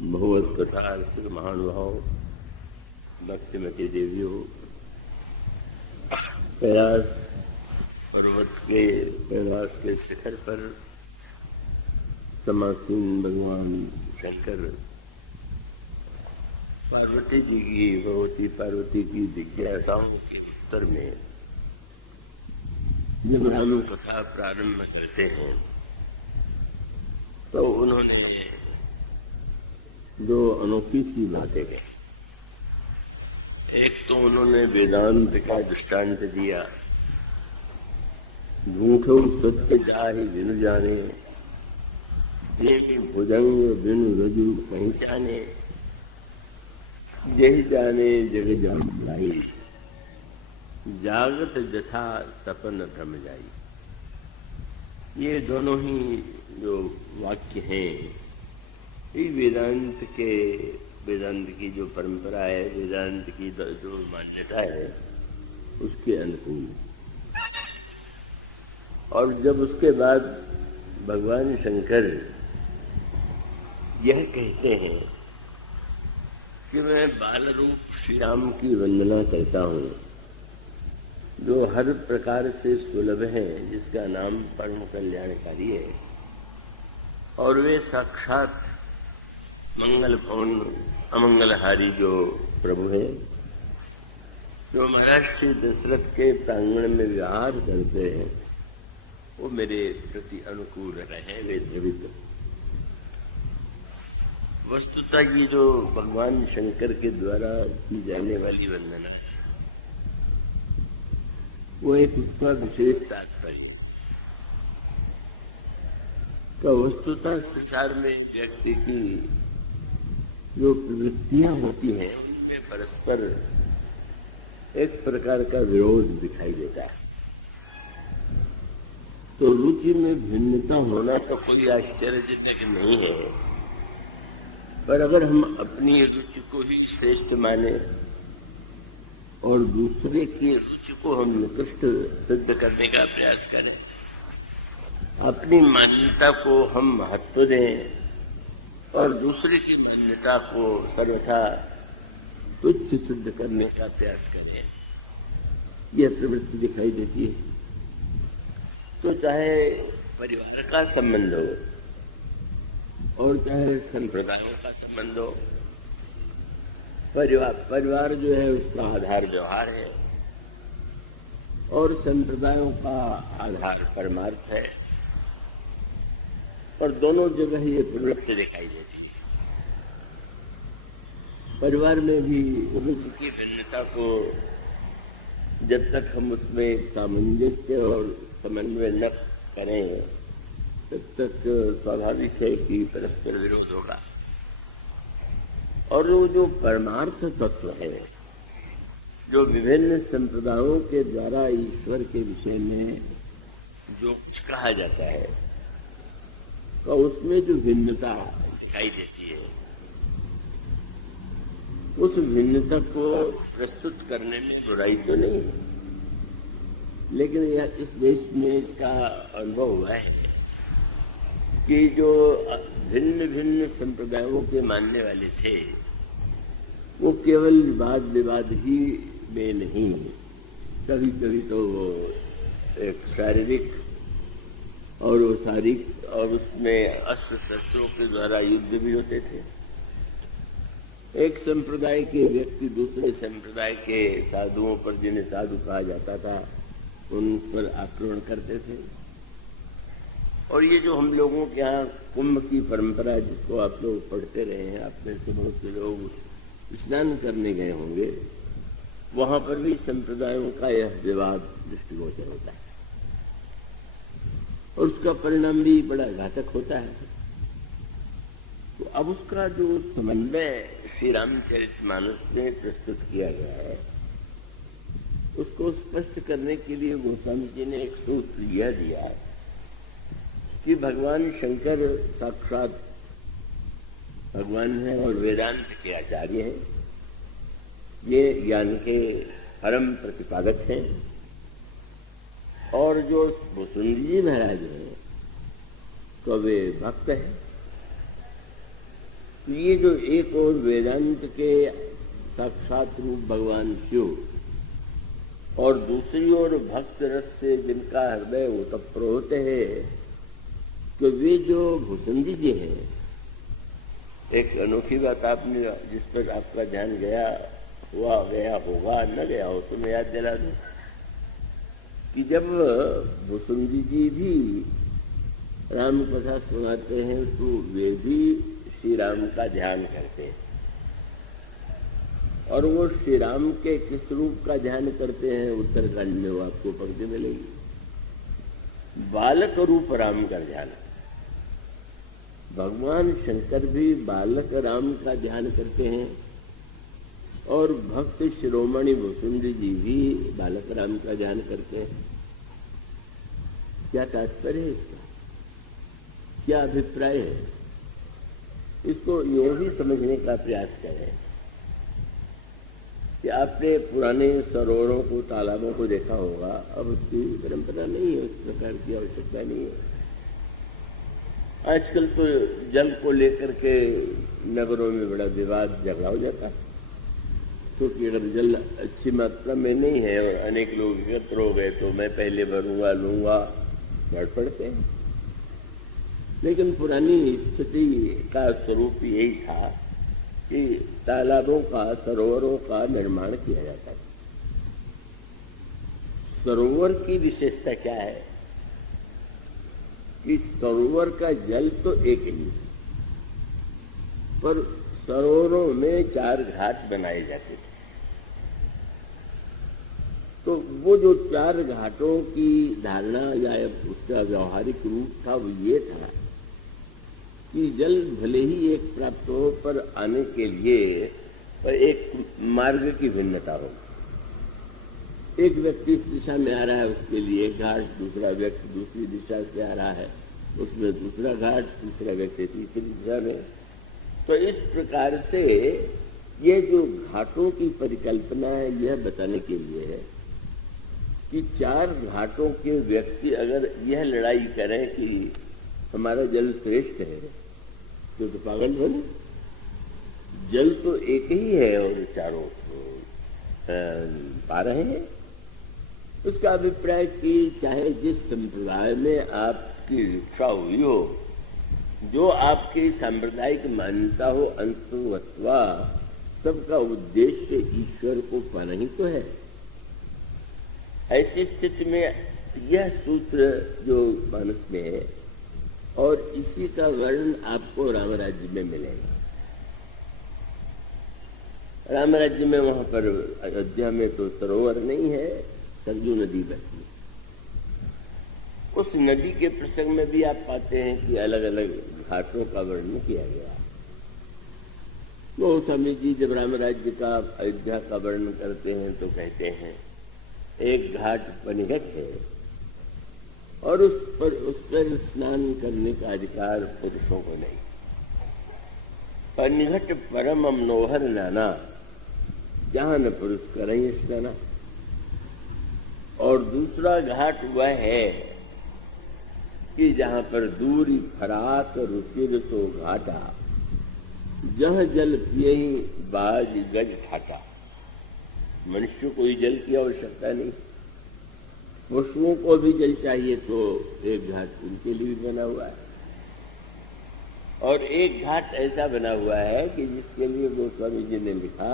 भगवत कथा रसिक महानुभाव भक्तिमती देवियों, कैलाश पर्वत के कैलाश के शिखर पर समासीन भगवान शंकर पार्वती जी की भगवती पार्वती की जिज्ञासाओं के उत्तर में जब राम कथा प्रारंभ करते हैं तो उन्होंने दो अनोखी सी बातें कही। एक तो उन्होंने वेदांत का दृष्टांत दिया, झूठो सत्य जाहि बिनु जाने, ये भुजंग बिनु रजु पहचाने, यही जाने जग जान जाई, जागत जथा तपन भ्रम जाई। ये दोनों ही जो वाक्य हैं ये वेदांत की जो परंपरा है, वेदांत की जो मान्यता है उसके अनुकूल। और जब उसके बाद भगवान शंकर यह कहते हैं कि मैं बाल रूप श्री राम की वंदना करता हूँ, जो हर प्रकार से सुलभ है, जिसका नाम परम कल्याणकारी है, और वे साक्षात मंगल भवन अमंगलहारी जो प्रभु है, जो महाराज श्री दशरथ के प्रांगण में विहार करते हैं, वो मेरे प्रति अनुकूल रहे, वे द्रवित। वस्तुतः ये जो भगवान शंकर के द्वारा की जाने वाली वंदना है वो एक उसका विशेष तात्पर्य का वस्तुतः संसार में व्यक्ति की जो प्रवृत्तियां होती हैं उनमें परस्पर एक प्रकार का विरोध दिखाई देता है। तो रुचि में भिन्नता होना तो कोई आश्चर्यजनक नहीं है, पर अगर हम अपनी रुचि को ही श्रेष्ठ माने और दूसरे की रुचि को हम निकृष्ट सिद्ध करने का प्रयास करें, अपनी मान्यता को हम महत्व दें और दूसरे की मान्यता को सर्वथा तुच्छ सिद्ध करने का प्रयास करें, यह प्रवृत्ति दिखाई देती है। तो चाहे परिवार का संबंध हो और चाहे संप्रदायों का संबंध हो, परिवार जो है उसका आधार व्यवहार है और संप्रदायों का आधार परमार्थ है, और दोनों जगह ये प्रवृत्ति दिखाई देती है। परिवार में भी रुचि की भिन्नता को जब तक हम उसमें सामंजस्य और समन्वय न करें तब तक स्वाभाविक है कि परस्पर विरोध होगा। और वो जो परमार्थ तत्व है, जो विभिन्न संप्रदायों के द्वारा ईश्वर के विषय में जो कहा जाता है, तो उसमें जो भिन्नता दिखाई देती है, उस भिन्नता को प्रस्तुत करने में बुराई तो नहीं है, लेकिन यह इस देश में इसका अनुभव हुआ है कि जो भिन्न भिन्न संप्रदायों के मानने वाले थे वो केवल विवाद ही में नहीं, कभी कभी तो वो एक शारीरिक और वो शारीरिक और उसमें अस्त्र शस्त्रों के द्वारा युद्ध भी होते थे। एक संप्रदाय के व्यक्ति दूसरे संप्रदाय के साधुओं पर, जिन्हें साधु कहा जाता था, उन पर आक्रमण करते थे। और ये जो हम लोगों के यहाँ कुंभ की परंपरा, जिसको आप लोग पढ़ते रहे हैं, आप में से बहुत से लोग स्नान करने गए होंगे, वहां पर भी संप्रदायों का यह विवाद दृष्टिगोचर होता है और उसका परिणाम भी बड़ा घातक होता है। तो अब उसका जो समन्वय श्री रामचरितमानस में प्रस्तुत किया गया है, उसको स्पष्ट करने के लिए गोस्वामी जी ने एक सूत्र यह दिया कि भगवान शंकर साक्षात भगवान है और वेदांत के आचार्य हैं, ये ज्ञान के परम प्रतिपादक हैं, और जो भुसुंडी जी महाराज हैं तो वे भक्त हैं, ये जो एक और वेदांत के साक्षात रूप भगवान शिव और दूसरी ओर भक्त रस से जिनका हृदय ओतप्रोत है, तो वे जो भुसुंडी जी हैं, एक अनोखी बात आपने जिस पर आपका ध्यान गया होगा न गया हो तो मैं याद दिला दूं कि जब भुसुंडी जी भी राम कथा सुनाते हैं तो वे भी श्री राम का ध्यान करते हैं। और वो श्री राम के किस रूप का ध्यान करते हैं, उत्तरकांड में वो आपको पढ़ने मिलेगी। बालक रूप राम का ध्यान। भगवान शंकर भी बालक राम का ध्यान करते हैं और भक्त शिरोमणि भुसुंडी जी भी बालक राम का ध्यान करते हैं। क्या तात्पर्य है इसका, क्या अभिप्राय है, इसको यूं ही समझने का प्रयास करें कि आपने पुराने सरोवरों को, तालाबों को देखा होगा। अब उसकी परंपरा नहीं है, उस प्रकार की आवश्यकता नहीं है। आजकल तो जल को लेकर के नगरों में बड़ा विवाद झगड़ा हो जाता है, क्योंकि अगर जल अच्छी मात्रा में नहीं है और अनेक लोग एकत्र हो गए तो मैं पहले भरूंगा लूंगा, बढ़ पड़ते हैं। लेकिन पुरानी स्थिति का स्वरूप यही था कि तालाबों का, सरोवरों का निर्माण किया जाता था। सरोवर की विशेषता क्या है कि सरोवर का जल तो एक ही है, पर सरोवरों में 4 घाट बनाए जाते थे। तो वो जो 4 घाटों की धारणा या उसका व्यवहारिक रूप था वो ये था कि जल भले ही एक प्राप्त हो, पर आने के लिए पर एक मार्ग की भिन्नता हो। एक व्यक्ति इस दिशा में आ रहा है, उसके लिए एक घाट, दूसरा व्यक्ति दूसरी दिशा से आ रहा है, उसमें दूसरा घाट, तीसरा व्यक्ति तीसरी दिशा में। तो इस प्रकार से ये जो घाटों की परिकल्पना है, यह बताने के लिए है कि 4 घाटों के व्यक्ति अगर यह लड़ाई करें कि हमारा जल श्रेष्ठ है, तो पागल बने। जल तो एक ही है और चारों पा रहे हैं। उसका अभिप्राय कि चाहे जिस संप्रदाय में आपकी रक्षा हुई हो, जो आपकी सांप्रदायिक मान्यता हो, अंतुवत्वा सबका उद्देश्य ईश्वर को पाना ही तो है। ऐसी स्थिति में यह सूत्र जो मानस में है और इसी का वर्णन आपको राम राज्य में मिलेगा। राम राज्य में वहां पर अयोध्या में तो सरोवर नहीं है, सरजू नदी बहती है। उस नदी के प्रसंग में भी आप पाते हैं कि अलग अलग घाटों का वर्णन किया गया। वो स्वामी जी जब राम राज्य का, अयोध्या का वर्णन करते हैं तो कहते हैं एक घाट पनिघट है और उस पर स्नान करने का अधिकार पुरुषों को नहीं। पनिघट परम मनोहर नाना, जहां न पुरुष करें स्नाना। और दूसरा घाट वह है कि जहां पर दूरी फराक रुचिर सो घाटा, जहां जल पिए ही बाज गज ठाटा। मनुष्य को ही जल की आवश्यकता नहीं, पशुओं को भी जल चाहिए, तो एक घाट उनके लिए भी बना हुआ है। और एक घाट ऐसा बना हुआ है कि जिसके लिए गोस्वामी जी ने लिखा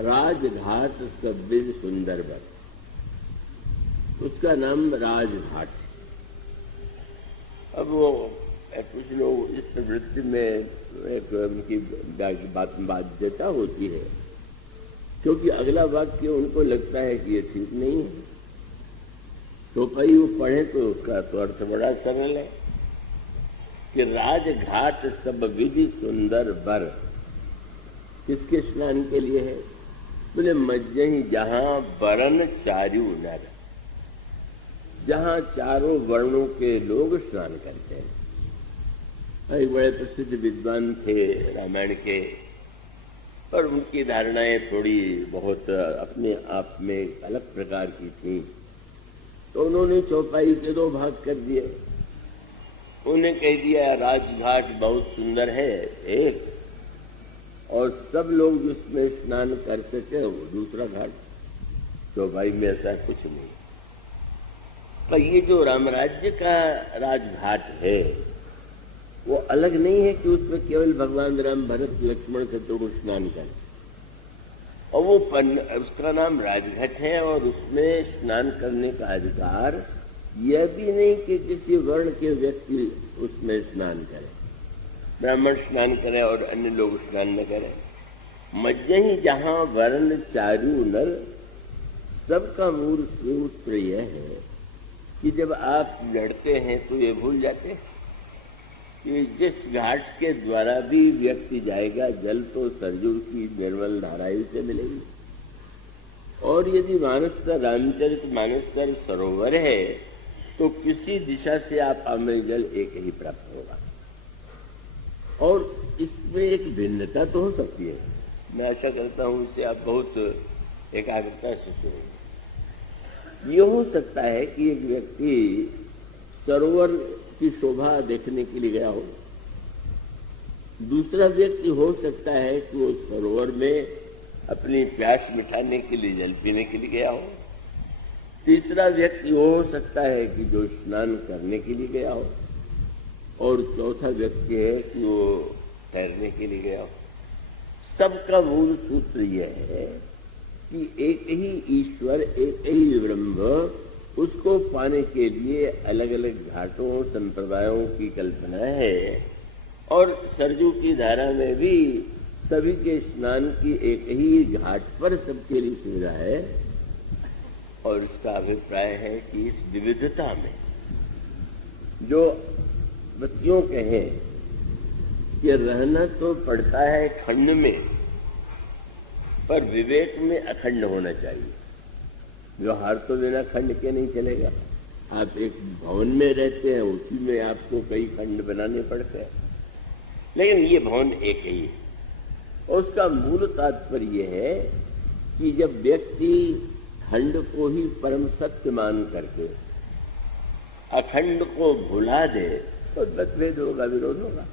राजघाट सब्दिज सुंदर बर, उसका नाम राजघाट। अब वो कुछ लोग इस प्रवृत्ति में एक उनकी बाध्यता होती है, क्योंकि अगला वाक्य उनको लगता है कि ये ठीक नहीं है। तो कई वो पढ़े तो उसका तो अर्थ बड़ा सरल है कि राजघाट सब विधि सुंदर बर, किसके स्नान के लिए है? बोले मज्जही जहां बरन चारु नर, जहां चारों वर्णों के लोग स्नान करते हैं। एक बड़े प्रसिद्ध विद्वान थे रामायण के, और उनकी धारणाएं थोड़ी बहुत अपने आप में अलग प्रकार की थी। तो उन्होंने चौपाई के 2 भाग कर दिए। उन्हें कह दिया राजघाट बहुत सुंदर है एक, और सब लोग जिसमें स्नान कर सके वो दूसरा घाट। चौपाई में ऐसा कुछ नहीं। पर ये जो रामराज्य का राजघाट है वो अलग नहीं है कि उसमें केवल भगवान राम भरत लक्ष्मण शत्रुघ्न स्नान करें, और वो उसका नाम राजघाट है और उसमें स्नान करने का अधिकार यह भी नहीं कि किसी वर्ण के व्यक्ति उसमें स्नान करे, ब्राह्मण स्नान करे और अन्य लोग स्नान न करें। मध्य ही जहां वर्ण चारु नर, सबका मूल सूत्र यह है कि जब आप लड़ते हैं तो ये भूल जाते हैं कि जिस घाट के द्वारा भी व्यक्ति जाएगा जल तो सरयू की निर्मल धाराएं से मिलेगी, और यदि मानसर रामचरित मानसर सरोवर है तो किसी दिशा से आप अमृत जल एक ही प्राप्त होगा। और इसमें एक भिन्नता तो हो सकती है, मैं आशा करता हूं इसे आप बहुत एकाग्रता से सुनें। ये हो सकता है कि एक व्यक्ति सरोवर की शोभा देखने के लिए गया हो, दूसरा व्यक्ति हो सकता है कि वो सरोवर में अपनी प्यास मिटाने के लिए जल पीने के लिए गया हो, तीसरा व्यक्ति हो सकता है कि जो स्नान करने के लिए गया हो, और चौथा व्यक्ति है कि वो तैरने के लिए गया हो। सबका मूल सूत्र यह है कि एक ही ईश्वर, एक ही ब्रह्म, उसको पाने के लिए अलग अलग घाटों संप्रदायों की कल्पना है, और सरयू की धारा में भी सभी के स्नान की एक ही घाट पर सबके लिए सुविधा है। और इसका अभिप्राय है कि इस विविधता में जो बच्चियों कहें कि रहना तो पड़ता है खंड में, पर विवेक में अखंड होना चाहिए। व्यवहार तो बिना खंड के नहीं चलेगा। आप एक भवन में रहते हैं, उसी में आपको कई खंड बनाने पड़ते हैं, लेकिन ये भवन एक ही है। और उसका मूल तात्पर्य है कि जब व्यक्ति खंड को ही परम सत्य मान करके अखंड को भुला दे तो मतभेद होगा, विरोध होगा।